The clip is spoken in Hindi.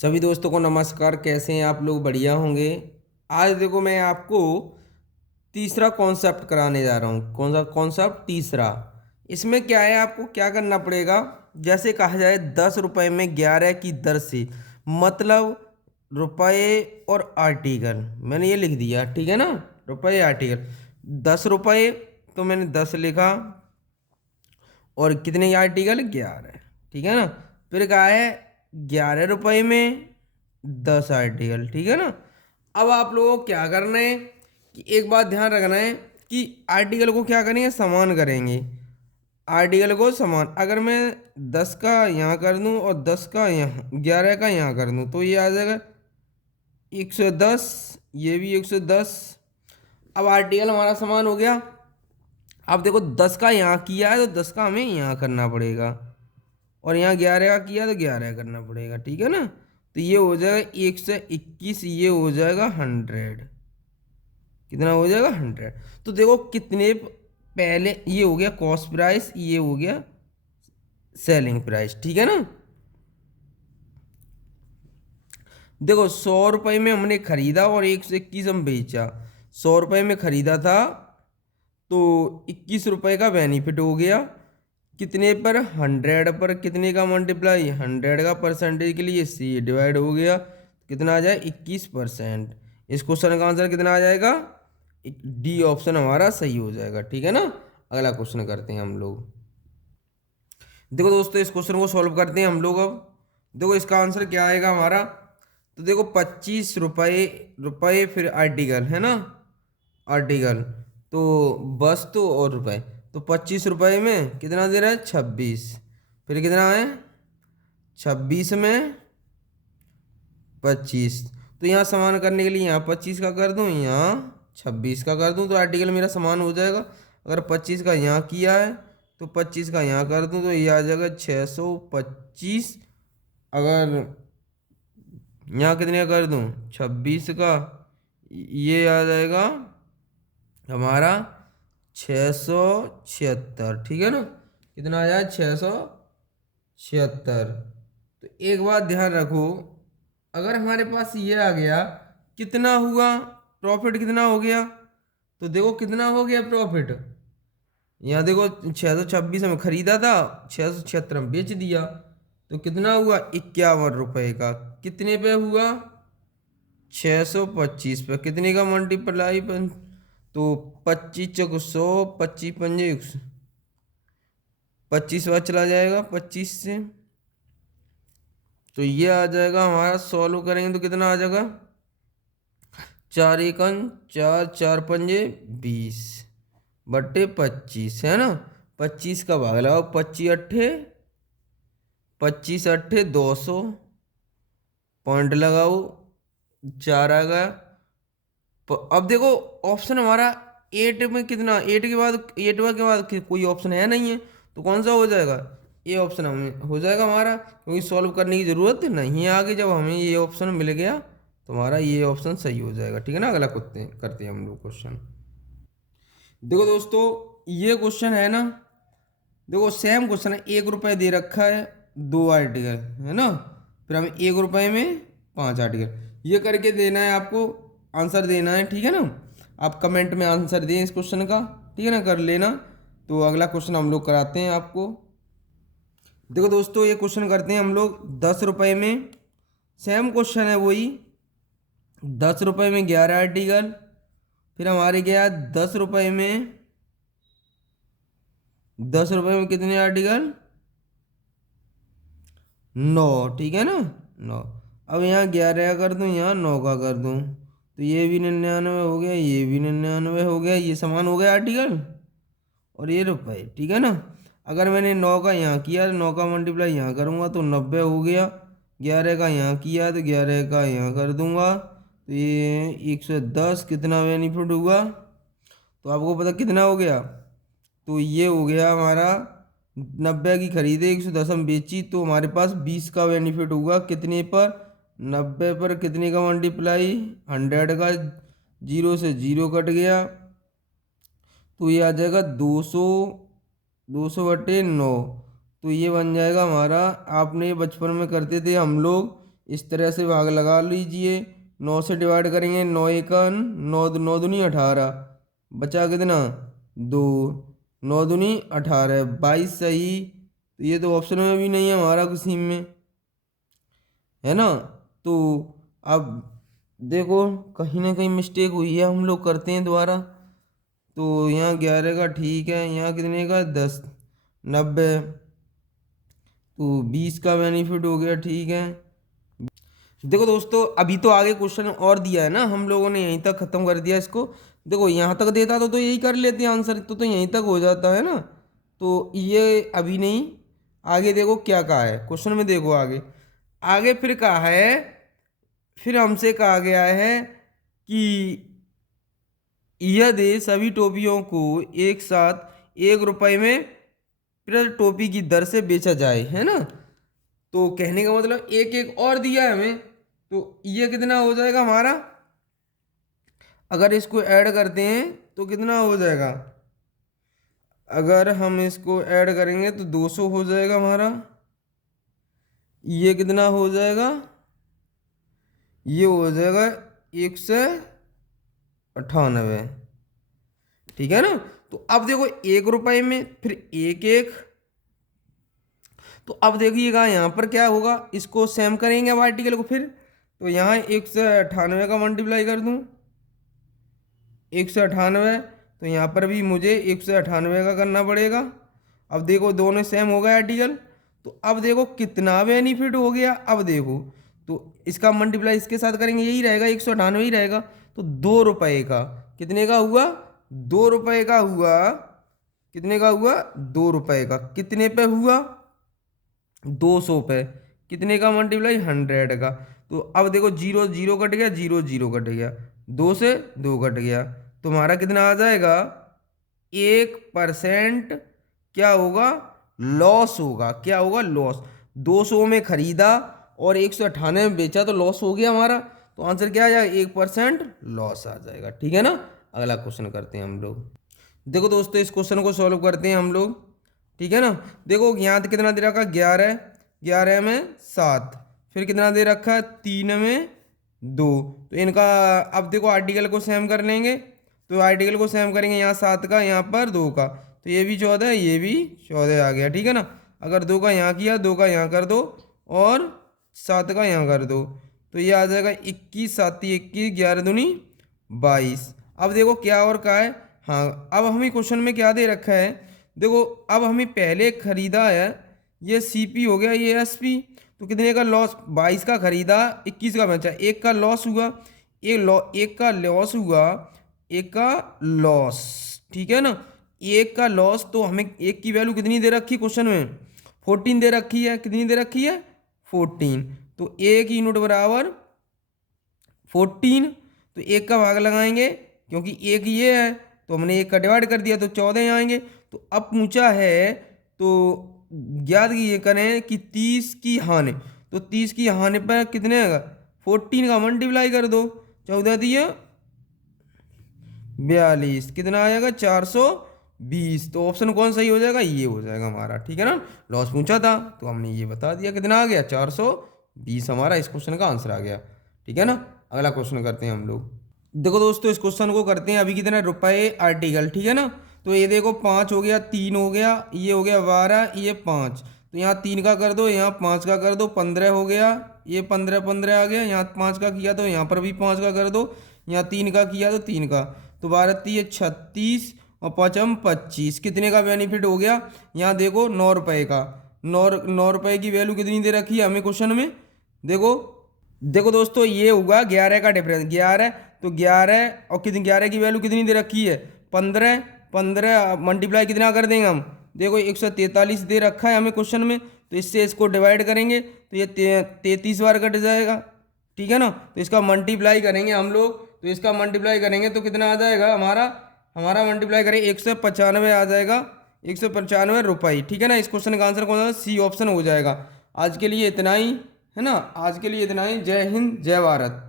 सभी दोस्तों को नमस्कार। कैसे हैं आप लोग? बढ़िया होंगे। आज देखो मैं आपको तीसरा कॉन्सेप्ट कराने जा रहा हूँ। कौन सा कॉन्सेप्ट? तीसरा। इसमें क्या है, आपको क्या करना पड़ेगा। जैसे कहा जाए 10 रुपये में 11 की दर से, मतलब रुपये और आर्टिकल मैंने ये लिख दिया, ठीक है ना। रुपये आर्टिकल 10 रुपये, तो मैंने 10 लिखा और कितने आर्टिकल? 11, ठीक है ना। फिर कहा है 11 रुपये में 10 आर्टिकल, ठीक है ना। अब आप लोगों को क्या करना है कि एक बात ध्यान रखना है कि आर्टिकल को क्या करेंगे, समान करेंगे। आर्टिकल को समान, अगर मैं 10 का यहाँ कर दूँ और 10 का यहाँ, 11 का यहाँ कर दूँ, तो ये आ जाएगा 110, ये भी 110। अब आर्टिकल हमारा समान हो गया। अब देखो 10 का यहाँ किया है तो 10 का हमें यहाँ करना पड़ेगा, और यहाँ 11 का किया तो 11 करना पड़ेगा, ठीक है ना। तो ये हो जाएगा 121, ये हो जाएगा 100। कितना हो जाएगा? 100। तो देखो कितने पहले ये हो गया कॉस्ट प्राइस, ये हो गया सेलिंग प्राइस, ठीक है ना। देखो 100 रुपये में हमने खरीदा और 121 हम बेचा। 100 रुपये में खरीदा था तो 21 रुपये का बेनिफिट हो गया। कितने पर? 100 पर। कितने का मल्टीप्लाई? 100 का परसेंटेज के लिए सी डिवाइड हो गया। कितना आ जाए? 21%। इस क्वेश्चन का आंसर कितना आ जाएगा? डी ऑप्शन हमारा सही हो जाएगा, ठीक है ना। अगला क्वेश्चन करते हैं हम लोग। देखो दोस्तों इस क्वेश्चन को सॉल्व करते हैं हम लोग। अब देखो इसका आंसर क्या आएगा हमारा। तो देखो 25 रुपये, रुपये फिर आर्टिकल है ना, आर्टिकल तो वस्तु और रुपए। तो 25 रुपये में कितना दे रहा है? 26। फिर कितना है? 26 में 25। तो यहाँ समान करने के लिए यहाँ 25 का कर दूँ, यहाँ 26 का कर दूँ, तो आर्टिकल मेरा समान हो जाएगा। अगर 25 का यहाँ किया है तो 25 का यहाँ कर दूँ, तो ये आ जाएगा 625। अगर यहाँ कितने का कर दूँ? 26 का, ये आ जाएगा हमारा 676, ठीक है ना। कितना आया? 676। तो एक बात ध्यान रखो, अगर हमारे पास ये आ गया, कितना हुआ प्रॉफिट? कितना हो गया? तो देखो कितना हो गया प्रॉफिट। यहाँ देखो 626 में खरीदा था, 676 में बेच दिया, तो कितना हुआ? 51 रुपये का। कितने पे हुआ? 625 पे। कितने का मल्टीप्लाई? तो 25 चौक 100, 25 पंजे 25 बार चला जाएगा 25 से, तो ये आ जाएगा हमारा। सॉल्व करेंगे तो कितना आ जाएगा? 4 एकन 4, 4 पंजे 20 बट्टे 25, है ना। 25 का भाग लगाओ, 25 अट्ठे 200, पॉइंट लगाओ, 4 आ गया। अब देखो ऑप्शन हमारा 8 में कितना? 8 के बाद, 8वां के बाद कोई ऑप्शन है नहीं है, तो कौन सा हो जाएगा? ये ऑप्शन हमें हो जाएगा हमारा, क्योंकि सॉल्व करने की ज़रूरत नहीं है आगे। जब हमें ये ऑप्शन मिल गया तो हमारा ये ऑप्शन सही हो जाएगा, ठीक है ना। अगला करते हैं हम लोग क्वेश्चन। देखो दोस्तों ये क्वेश्चन है ना, देखो सेम क्वेश्चन है। 1 रुपये दे रखा है, 2 आर्टिकल है ना। फिर हमें 1 रुपये में 5 आर्टिकल, ये करके देना है आपको, आंसर देना है, ठीक है ना। आप कमेंट में आंसर दें इस क्वेश्चन का, ठीक है ना, कर लेना। तो अगला क्वेश्चन हम लोग कराते हैं आपको। देखो दोस्तों ये क्वेश्चन करते हैं हम लोग 10 रुपये में। सेम क्वेश्चन है वही। 10 रुपये में 11 आर्टिकल। फिर हमारे गया 10 रुपये में, 10 रुपये में कितने आर्टिकल? 9, ठीक है ना, 9। अब यहाँ 11 का कर दूँ, यहाँ 9 का कर दूँ, तो ये भी 99 हो गया, ये भी 99 हो गया, ये समान हो गया आर्टिकल और ये रुपये, ठीक है ना। अगर मैंने 9 का यहाँ किया तो 9 का मल्टीप्लाई यहाँ करूँगा तो 90 हो गया। 11 का यहाँ किया तो 11 का यहाँ कर दूँगा, तो ये 110 कितना बेनिफिट हुआ? तो आपको पता कितना हो गया? तो ये हो गया हमारा 90 की खरीदे, 110 में बेची, तो हमारे पास 20 का बेनिफिट होगा। कितने पर? 90 पर। कितने का मल्टीप्लाई? 100 का। 0 से 0 कट गया, तो ये आ जाएगा 200, 200/9। तो ये बन जाएगा हमारा, आपने बचपन में करते थे हम लोग, इस तरह से भाग लगा लीजिए। 9 से डिवाइड करेंगे, 9 एकम 9, 9 दूनी 18, बचा कितना 2, 9 दूनी 18, 22 सही। तो ये तो ऑप्शन में भी नहीं है हमारा किसी में, है ना। तो अब देखो कहीं ना कहीं मिस्टेक हुई है, हम लोग करते हैं दोबारा। तो यहाँ 11 का ठीक है, यहाँ कितने का 10, 90, तो 20 का बेनिफिट हो गया, ठीक है। देखो दोस्तों अभी तो आगे क्वेश्चन और दिया है ना, हम लोगों ने यहीं तक ख़त्म कर दिया इसको। देखो यहाँ तक देता तो यही कर लेते हैं आंसर, तो यहीं तक हो जाता है ना। तो ये अभी नहीं, आगे देखो क्या कहा है क्वेश्चन में, देखो आगे आगे फिर कहा है, फिर हमसे कहा गया है कि यह दे सभी टोपियों को एक साथ 1 रुपए में प्रति टोपी की दर से बेचा जाए, है ना। तो कहने का मतलब एक एक और दिया है हमें, तो ये कितना हो जाएगा हमारा, अगर इसको ऐड करते हैं तो कितना हो जाएगा, अगर हम इसको ऐड करेंगे तो 200 हो जाएगा हमारा। ये कितना हो जाएगा, ये हो जाएगा 198, ठीक है ना। तो अब देखो 1 रुपए में फिर एक एक, तो अब देखिएगा यहाँ पर क्या होगा, इसको सेम करेंगे अब आर्टिकल को फिर। तो यहाँ 198 का मल्टीप्लाई कर दूँ, 198, तो यहाँ पर भी मुझे 198 का करना पड़ेगा। अब देखो दोनों सेम हो गए आर्टिकल, तो अब देखो कितना बेनिफिट हो गया। अब देखो तो इसका मल्टीप्लाई इसके साथ करेंगे, यही रहेगा 198 ही रहेगा। तो 2 रुपए का कितने का हुआ, 2 रुपए का हुआ, कितने का हुआ 2 रुपए का, कितने पे हुआ 200 पे, कितने का मल्टीप्लाई 100 का। तो अब देखो 0 0 कट गया, 0 0 कट गया, 2 से 2 कट गया, तुम्हारा कितना आ जाएगा 1% क्या होगा, लॉस होगा। क्या होगा, लॉस। 200 में खरीदा और 198 में बेचा तो लॉस हो गया हमारा। तो आंसर क्या आ जाएगा, 1% लॉस आ जाएगा, ठीक है ना। अगला क्वेश्चन करते हैं हम लोग। देखो दोस्तों इस क्वेश्चन को सॉल्व करते हैं हम लोग, ठीक है ना। देखो यहाँ कितना दे रखा, 11, 11 में 7, फिर कितना दे रखा है 3 में 2। तो इनका अब देखो आर्टिकल को सेम कर लेंगे, तो आर्टिकल को सेम करेंगे, यहाँ 7 का यहाँ पर 2 का, तो ये भी 14, ये भी 14 आ गया, ठीक है ना। अगर 2 का यहाँ किया, 2 का यहाँ कर दो और 7 का यहाँ कर दो, तो ये आ जाएगा 21, 7 21, 11 दूनी 22। अब देखो क्या और कहा है, हाँ अब हमें क्वेश्चन में क्या दे रखा है, देखो अब हमें पहले खरीदा है, ये सीपी हो गया, ये एसपी, तो कितने का लॉस, 22 का खरीदा, 21 का बेचा, एक का लॉस हुआ, एक का लॉस हुआ, एक का लॉस, ठीक है ना। एक का लॉस, तो हमें एक की वैल्यू कितनी दे रखी है क्वेश्चन में, 14 दे रखी है, कितनी दे रखी है 14। तो एक यूनिट बराबर 14, तो एक का भाग लगाएंगे क्योंकि एक ये है, तो हमने एक का डिवाइड कर दिया तो 14 आएंगे। तो अब पूछा है, तो ज्ञात ये करें कि 30 की हानि, तो 30 की हानि पर कितने आएगा, 14 का मल्टीप्लाई कर दो, 14 दिया 42, कितना आएगा 420। तो ऑप्शन कौन सही हो जाएगा, ये हो जाएगा हमारा, ठीक है ना। लॉस पूछा था तो हमने ये बता दिया, कितना आ गया 420, हमारा इस क्वेश्चन का आंसर आ गया, ठीक है ना। अगला क्वेश्चन करते हैं हम लोग। देखो दोस्तों इस क्वेश्चन को करते हैं, अभी कितना रुपए आर्टिकल, ठीक है ना। तो ये देखो 5 हो गया, 3 हो गया, ये हो गया 12, ये 5, तो यहाँ 3 का कर दो, यहाँ 5 का कर दो, 15 हो गया, ये 15 15 आ गया, यहाँ 5 का किया तो यहाँ पर भी 5 का कर दो, यहाँ 3 का किया तो 3 का, तो 12 3 36 और 5 25, कितने का बेनिफिट हो गया, यहाँ देखो 9 रुपए का, 9 रुपए की वैल्यू कितनी दे रखी है हमें क्वेश्चन में, देखो देखो दोस्तों ये होगा 11 का डिफरेंस, 11, तो 11 और कितनी, 11 की वैल्यू कितनी दे रखी है 15, 15 मल्टीप्लाई कितना कर देंगे हम, देखो 143 दे रखा है हमें क्वेश्चन में, तो इससे इसको डिवाइड करेंगे तो ये 33 बार कट जाएगा, ठीक है ना। तो इसका मल्टीप्लाई करेंगे हम लोग, तो इसका मल्टीप्लाई करेंगे तो कितना आ जाएगा हमारा, हमारा मल्टीप्लाई करें 195 आ जाएगा, 195 रुपये, ठीक है ना। इस क्वेश्चन का आंसर कौन सा, सी ऑप्शन हो जाएगा। आज के लिए इतना ही, है ना, आज के लिए इतना ही। जय हिंद, जय भारत।